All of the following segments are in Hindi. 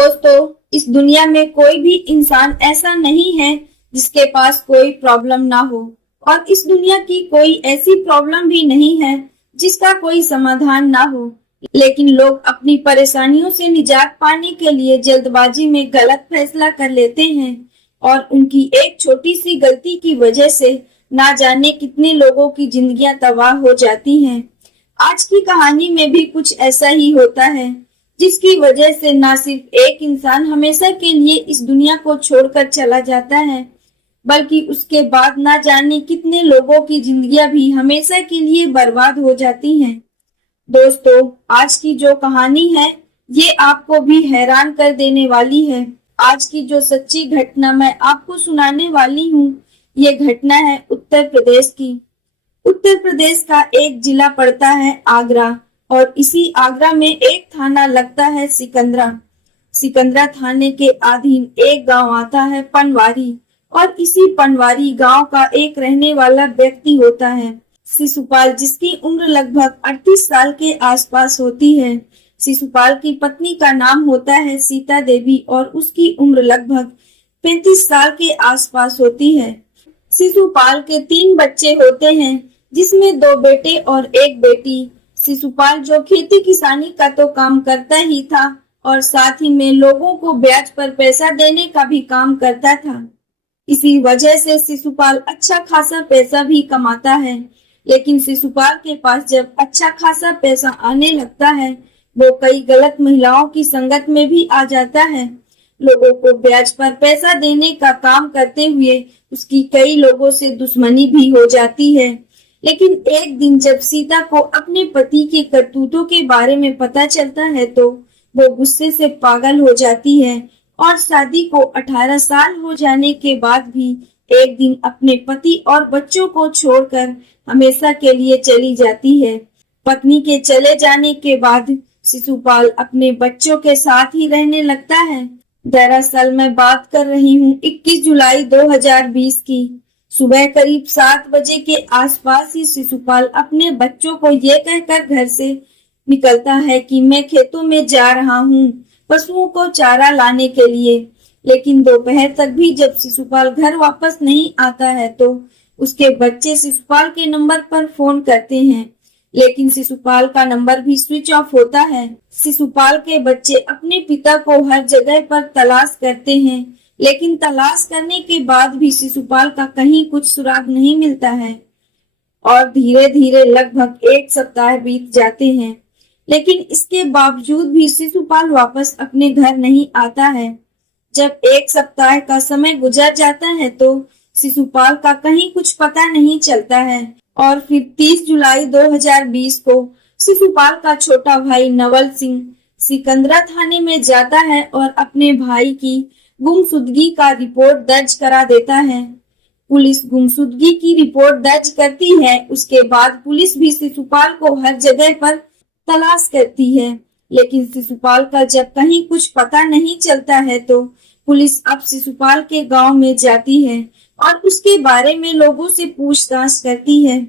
दोस्तों, इस दुनिया में कोई भी इंसान ऐसा नहीं है जिसके पास कोई प्रॉब्लम ना हो और इस दुनिया की कोई ऐसी प्रॉब्लम भी नहीं है जिसका कोई समाधान ना हो। लेकिन लोग अपनी परेशानियों से निजात पाने के लिए जल्दबाजी में गलत फैसला कर लेते हैं और उनकी एक छोटी सी गलती की वजह से ना जाने कितने लोगों की जिंदगियां तबाह हो जाती हैं। आज की कहानी में भी कुछ ऐसा ही होता है, जिसकी वजह से ना सिर्फ एक इंसान हमेशा के लिए इस दुनिया को छोड़कर चला जाता है, बल्कि उसके बाद ना जाने कितने लोगों की जिंदगियां भी हमेशा के लिए बर्बाद हो जाती हैं। दोस्तों, आज की जो कहानी है ये आपको भी हैरान कर देने वाली है। आज की जो सच्ची घटना मैं आपको सुनाने वाली हूँ, ये घटना है उत्तर प्रदेश की। उत्तर प्रदेश का एक जिला पड़ता है आगरा और इसी आगरा में एक थाना लगता है सिकंदरा। सिकंदरा थाने के अधीन एक गांव आता है पनवारी और इसी पनवारी गांव का एक रहने वाला व्यक्ति होता है शिशुपाल, जिसकी उम्र लगभग 38 साल के आसपास होती है। शिशुपाल की पत्नी का नाम होता है सीता देवी और उसकी उम्र लगभग 35 साल के आसपास होती है। शिशुपाल के 3 बच्चे होते हैं, जिसमें 2 बेटे और 1 बेटी। शिशुपाल जो खेती किसानी का तो काम करता ही था और साथ ही में लोगों को ब्याज पर पैसा देने का भी काम करता था। इसी वजह से शिशुपाल अच्छा खासा पैसा भी कमाता है। लेकिन शिशुपाल के पास जब अच्छा खासा पैसा आने लगता है, वो कई गलत महिलाओं की संगत में भी आ जाता है। लोगों को ब्याज पर पैसा देने का काम करते हुए उसकी कई लोगों से दुश्मनी भी हो जाती है। लेकिन एक दिन जब सीता को अपने पति के करतूतों के बारे में पता चलता है तो वो गुस्से से पागल हो जाती है और शादी को 18 साल हो जाने के बाद भी एक दिन अपने पति और बच्चों को छोड़कर हमेशा के लिए चली जाती है। पत्नी के चले जाने के बाद शिशुपाल अपने बच्चों के साथ ही रहने लगता है। दरअसल मैं बात कर रही हूँ 21 जुलाई 2020 की। सुबह करीब 7 बजे के आसपास ही शिशुपाल अपने बच्चों को ये कहकर घर से निकलता है कि मैं खेतों में जा रहा हूँ पशुओं को चारा लाने के लिए। लेकिन दोपहर तक भी जब शिशुपाल घर वापस नहीं आता है तो उसके बच्चे शिशुपाल के नंबर पर फोन करते हैं, लेकिन शिशुपाल का नंबर भी स्विच ऑफ होता है। शिशुपाल के बच्चे अपने पिता को हर जगह पर तलाश करते हैं, लेकिन तलाश करने के बाद भी शिशुपाल का कहीं कुछ सुराग नहीं मिलता है और धीरे धीरे लगभग 1 सप्ताह बीत जाते हैं। लेकिन इसके बावजूद भी शिशुपाल वापस अपने घर नहीं आता है। जब 1 सप्ताह का समय गुजर जाता है तो शिशुपाल का कहीं कुछ पता नहीं चलता है और फिर 30 जुलाई 2020 को शिशुपाल का छोटा भाई नवल सिंह सिकंदरा थाने में जाता है और अपने भाई की गुमशुदगी का रिपोर्ट दर्ज करा देता है। पुलिस गुमशुदगी की रिपोर्ट दर्ज करती है। उसके बाद पुलिस भी शिशुपाल को हर जगह पर तलाश करती है, लेकिन शिशुपाल का जब कहीं कुछ पता नहीं चलता है तो पुलिस अब शिशुपाल के गांव में जाती है और उसके बारे में लोगों से पूछताछ करती है।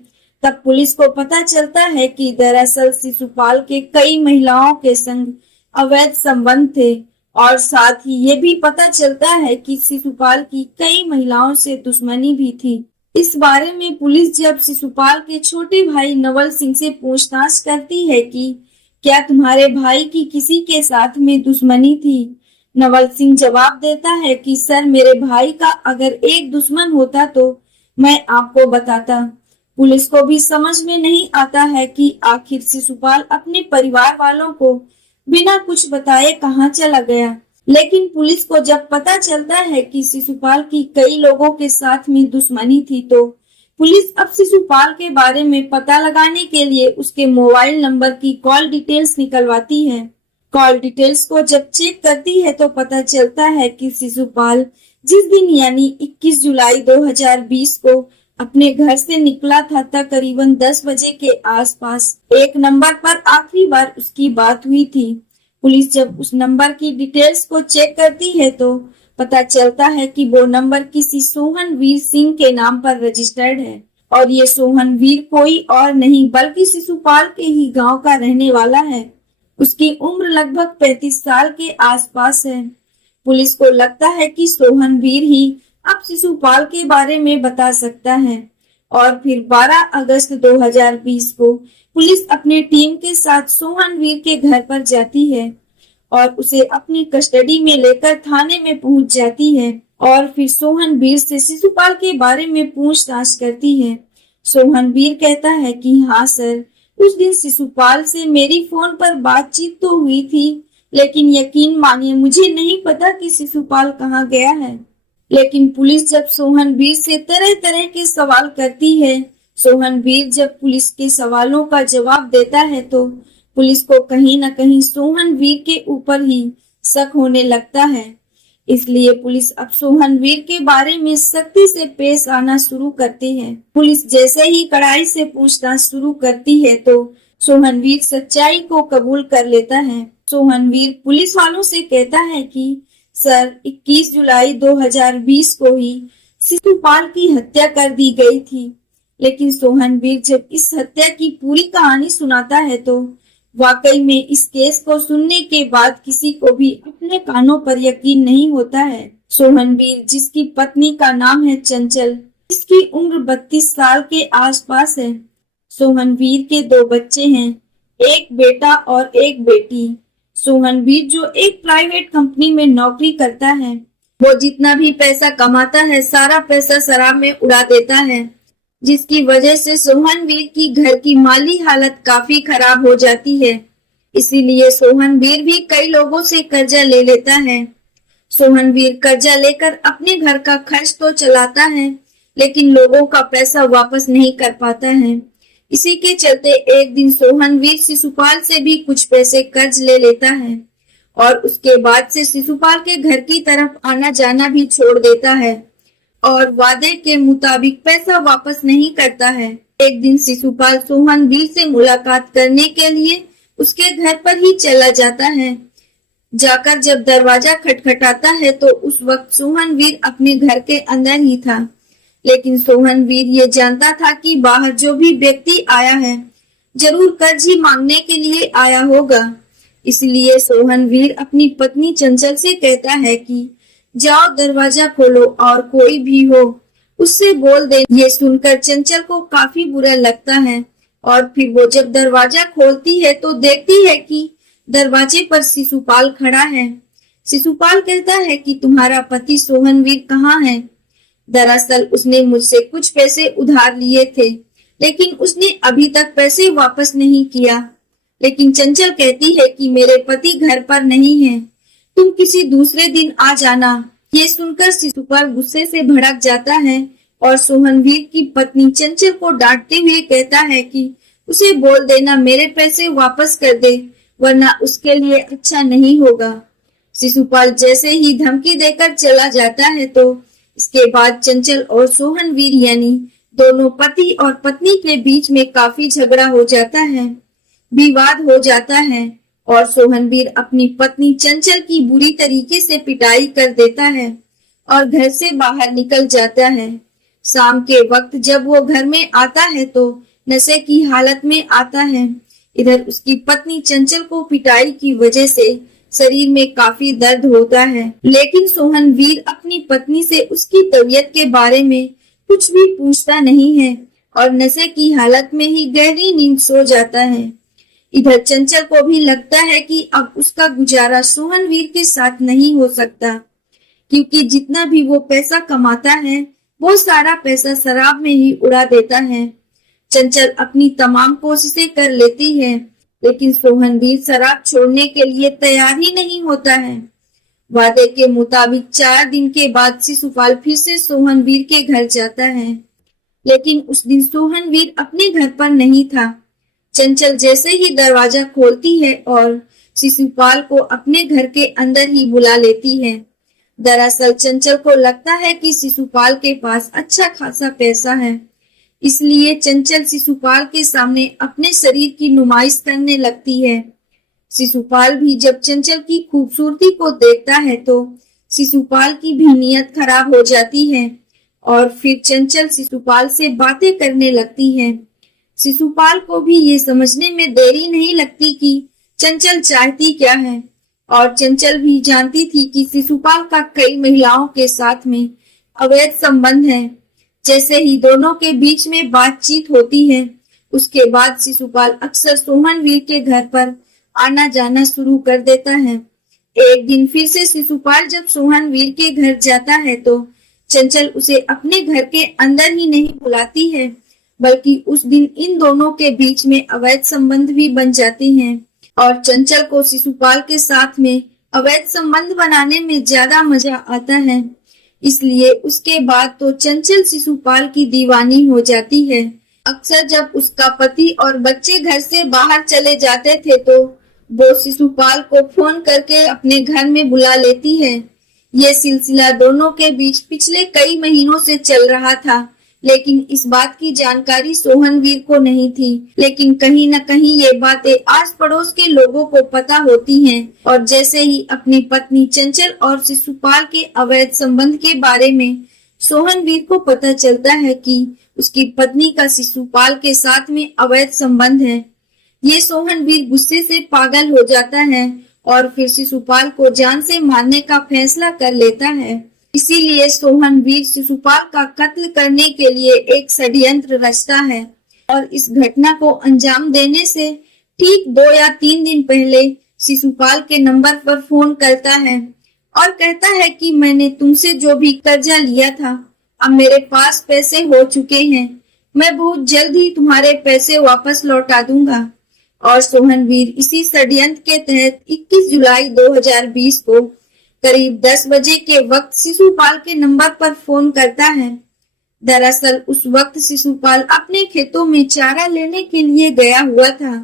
तब पुलिस को पता चलता है कि दरअसल शिशुपाल के कई महिलाओं के संग अवैध संबंध थे और साथ ही ये भी पता चलता है कि शिशुपाल की कई महिलाओं से दुश्मनी भी थी। इस बारे में पुलिस जब शिशुपाल के छोटे भाई नवल सिंह से पूछताछ करती है कि क्या तुम्हारे भाई की किसी के साथ में दुश्मनी थी, नवल सिंह जवाब देता है कि सर, मेरे भाई का अगर एक दुश्मन होता तो मैं आपको बताता। पुलिस को भी समझ में नहीं आता है कि आखिर शिशुपाल अपने परिवार वालों को बिना कुछ बताए कहाँ चला गया। लेकिन पुलिस को जब पता चलता है कि शिशुपाल की कई लोगों के साथ में दुश्मनी थी तो पुलिस अब शिशुपाल के बारे में पता लगाने के लिए उसके मोबाइल नंबर की कॉल डिटेल्स निकलवाती है। कॉल डिटेल्स को जब चेक करती है तो पता चलता है कि शिशुपाल जिस दिन यानी 21 जुलाई 2020 को अपने घर से निकला था करीबन 10 बजे के आसपास एक नंबर पर आखिरी बार उसकी बात हुई थी। पुलिस जब उस नंबर की डिटेल्स को चेक करती है तो पता चलता है कि वो नंबर किसी सोहन वीर सिंह के नाम पर रजिस्टर्ड है और ये सोहन वीर कोई और नहीं बल्कि शिशुपाल के ही गांव का रहने वाला है। उसकी उम्र लगभग 35 साल के आसपास है। पुलिस को लगता है कि सोहनवीर ही अब शिशुपाल के बारे में बता सकता है और फिर 12 अगस्त 2020 को पुलिस अपने टीम के साथ सोहनवीर के घर पर जाती है और उसे अपनी कस्टडी में लेकर थाने में पहुंच जाती है और फिर सोहनवीर से शिशुपाल के बारे में पूछताछ करती है। सोहनवीर कहता है कि हाँ सर, उस दिन शिशुपाल से मेरी फोन पर बातचीत तो हुई थी, लेकिन यकीन मानिए मुझे नहीं पता कि शिशुपाल कहाँ गया है। लेकिन पुलिस जब सोहनवीर से तरह तरह के सवाल करती है, सोहनवीर जब पुलिस के सवालों का जवाब देता है तो पुलिस को कहीं न कहीं सोहनवीर के ऊपर ही शक होने लगता है। इसलिए पुलिस अब सोहनवीर के बारे में सख्ती से पेश आना शुरू करती है। पुलिस जैसे ही कड़ाई से पूछताछ शुरू करती है तो सोहनवीर सच्चाई को कबूल कर लेता है। सोहनवीर पुलिस वालों से कहता है कि सर, 21 जुलाई 2020 को ही शिशुपाल की हत्या कर दी गई थी। लेकिन सोहनवीर जब इस हत्या की पूरी कहानी सुनाता है तो वाकई में इस केस को सुनने के बाद किसी को भी अपने कानों पर यकीन नहीं होता है। सोहनवीर, जिसकी पत्नी का नाम है चंचल, इसकी उम्र 32 साल के आसपास है। सोहनवीर के 2 बच्चे हैं, एक बेटा और एक बेटी। सोहनवीर जो एक प्राइवेट कंपनी में नौकरी करता है, वो जितना भी पैसा कमाता है सारा पैसा शराब में उड़ा देता है, जिसकी वजह से सोहनवीर की घर की माली हालत काफी खराब हो जाती है। इसीलिए सोहनवीर भी कई लोगों से कर्जा ले लेता है। सोहनवीर कर्जा लेकर अपने घर का खर्च तो चलाता है, लेकिन लोगों का पैसा वापस नहीं कर पाता है। इसी के चलते एक दिन सोहनवीर शिशुपाल से भी कुछ पैसे कर्ज ले लेता है और उसके बाद से शिशुपाल के घर की तरफ आना जाना भी छोड़ देता है और वादे के मुताबिक पैसा वापस नहीं करता है। एक दिन शिशुपाल सोहनवीर से मुलाकात करने के लिए उसके घर पर ही चला जाता है। जाकर जब दरवाजा खटखटाता है तो उस वक्त सोहनवीर अपने घर के अंदर ही था, लेकिन सोहनवीर ये जानता था कि बाहर जो भी व्यक्ति आया है जरूर कर्ज ही मांगने के लिए आया होगा। इसलिए सोहनवीर अपनी पत्नी चंचल से कहता है कि जाओ दरवाजा खोलो और कोई भी हो उससे बोल दे। ये सुनकर चंचल को काफी बुरा लगता है और फिर वो जब दरवाजा खोलती है तो देखती है कि दरवाजे पर शिशुपाल खड़ा है। शिशुपाल कहता है कि तुम्हारा पति सोहनवीर कहाँ है? दरअसल उसने मुझसे कुछ पैसे उधार लिए थे, लेकिन उसने अभी तक पैसे वापस नहीं किया। लेकिन चंचल कहती है कि मेरे पति घर पर नहीं है, तुम किसी दूसरे दिन आ जाना। ये सुनकर शिशुपाल गुस्से से भड़क जाता है और सोहनवीर की पत्नी चंचल को डांटते हुए कहता है कि उसे बोल देना मेरे पैसे वापस कर दे, वरना उसके लिए अच्छा नहीं होगा। शिशुपाल जैसे ही धमकी देकर चला जाता है तो इसके बाद चंचल और सोहनवीर यानी दोनों पति और पत्नी के बीच में काफी झगड़ा हो जाता है, विवाद हो जाता है और सोहनवीर अपनी पत्नी चंचल की बुरी तरीके से पिटाई कर देता है और घर से बाहर निकल जाता है। शाम के वक्त जब वो घर में आता है तो नशे की हालत में आता है। इधर उसकी पत्नी चंचल को पिटाई की वजह से शरीर में काफी दर्द होता है, लेकिन सोहनवीर अपनी पत्नी से उसकी तबीयत के बारे में कुछ भी पूछता नहीं है और नशे की हालत में ही गहरी नींद सो जाता है। इधर चंचल को भी लगता है कि अब उसका गुजारा सोहनवीर के साथ नहीं हो सकता, क्योंकि जितना भी वो पैसा कमाता है वो सारा पैसा शराब में ही उड़ा देता है। चंचल अपनी तमाम कोशिशें कर लेती है, लेकिन सोहनवीर शराब छोड़ने के लिए तैयार ही नहीं होता है। वादे के मुताबिक 4 दिन के बाद शिशुपाल फिर से सोहनवीर के घर जाता है, लेकिन उस दिन सोहनवीर अपने घर पर नहीं था। चंचल जैसे ही दरवाजा खोलती है और शिशुपाल को अपने घर के अंदर ही बुला लेती है। दरअसल चंचल को लगता है कि शिशुपाल के पास अच्छा खासा पैसा है, इसलिए चंचल शिशुपाल के सामने अपने शरीर की नुमाइश करने लगती है। शिशुपाल भी जब चंचल की खूबसूरती को देखता है तो शिशुपाल की भी नीयत खराब हो जाती है और फिर चंचल शिशुपाल से बातें करने लगती है। शिशुपाल को भी ये समझने में देरी नहीं लगती कि चंचल चाहती क्या है। और चंचल भी जानती थी कि शिशुपाल का कई महिलाओं के साथ में अवैध संबंध है। जैसे ही दोनों के बीच में बातचीत होती है, उसके बाद शिशुपाल अक्सर सोहनवीर के घर पर आना जाना शुरू कर देता है। एक दिन फिर से शिशुपाल जब सोहनवीर के घर जाता है तो चंचल उसे अपने घर के अंदर ही नहीं बुलाती है, बल्कि उस दिन इन दोनों के बीच में अवैध संबंध भी बन जाती हैं। और चंचल को शिशुपाल के साथ में अवैध संबंध बनाने में ज्यादा मजा आता है। इसलिए उसके बाद तो चंचल शिशुपाल की दीवानी हो जाती है। अक्सर जब उसका पति और बच्चे घर से बाहर चले जाते थे तो वो शिशुपाल को फोन करके अपने घर में बुला लेती है। ये सिलसिला दोनों के बीच पिछले कई महीनों से चल रहा था, लेकिन इस बात की जानकारी सोहनवीर को नहीं थी। लेकिन कहीं न कहीं ये बातें आस पड़ोस के लोगों को पता होती हैं। और जैसे ही अपनी पत्नी चंचल और शिशुपाल के अवैध संबंध के बारे में सोहनवीर को पता चलता है कि उसकी पत्नी का शिशुपाल के साथ में अवैध संबंध है, ये सोहनवीर गुस्से से पागल हो जाता है और फिर शिशुपाल को जान से मारने का फैसला कर लेता है। इसीलिए सोहनवीर शिशुपाल का कत्ल करने के लिए एक षड्यंत्र रचता है और इस घटना को अंजाम देने से ठीक 2 या 3 दिन पहले शिशुपाल के नंबर पर फोन करता है और कहता है कि मैंने तुमसे जो भी कर्जा लिया था, अब मेरे पास पैसे हो चुके हैं, मैं बहुत जल्द ही तुम्हारे पैसे वापस लौटा दूंगा। और सोहनवीर इसी षड्यंत्र के तहत 21 जुलाई 2020 को करीब 10 बजे के वक्त शिशुपाल के नंबर पर फोन करता है। दरअसल उस वक्त शिशुपाल अपने खेतों में चारा लेने के लिए गया हुआ था।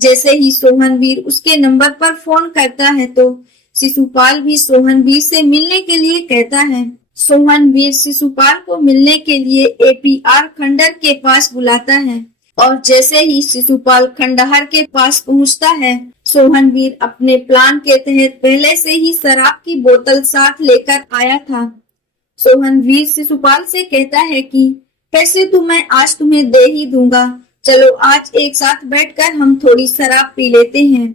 जैसे ही सोहनवीर उसके नंबर पर फोन करता है तो शिशुपाल भी सोहनवीर से मिलने के लिए कहता है। सोहनवीर शिशुपाल को मिलने के लिए APR खंडहर के पास बुलाता है और जैसे ही शिशुपाल खंडहर के पास पहुंचता है, सोहनवीर अपने प्लान के तहत पहले से ही शराब की बोतल साथ लेकर आया था। सोहनवीर शिशुपाल से कहता है कि पैसे तो मैं आज तुम्हें दे ही दूंगा, चलो आज एक साथ बैठकर हम थोड़ी शराब पी लेते हैं।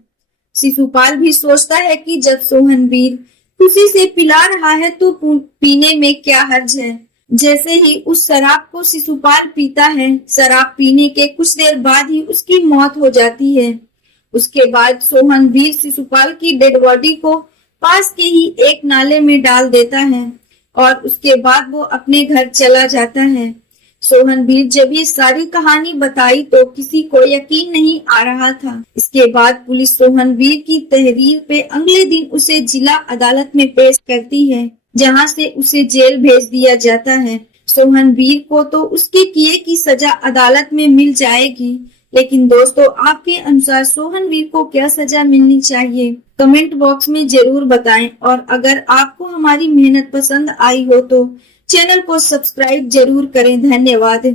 शिशुपाल भी सोचता है कि जब सोहनवीर खुशी से पिला रहा है तो पीने में क्या हर्ज है। जैसे ही उस शराब को शिशुपाल पीता है, शराब पीने के कुछ देर बाद ही उसकी मौत हो जाती है। उसके बाद सोहनवीर शिशुपाल की डेड बॉडी को पास के ही एक नाले में डाल देता है और उसके बाद वो अपने घर चला जाता है। सोहनवीर जब ये सारी कहानी बताई तो किसी को यकीन नहीं आ रहा था। इसके बाद पुलिस सोहनवीर की तहरीर पे अगले दिन उसे जिला अदालत में पेश करती है, जहां से उसे जेल भेज दिया जाता है। सोहनवीर को तो उसके किए की सजा अदालत में मिल जाएगी, लेकिन दोस्तों आपके अनुसार सोहनवीर को क्या सजा मिलनी चाहिए, कमेंट बॉक्स में जरूर बताएं। और अगर आपको हमारी मेहनत पसंद आई हो तो चैनल को सब्सक्राइब जरूर करें। धन्यवाद।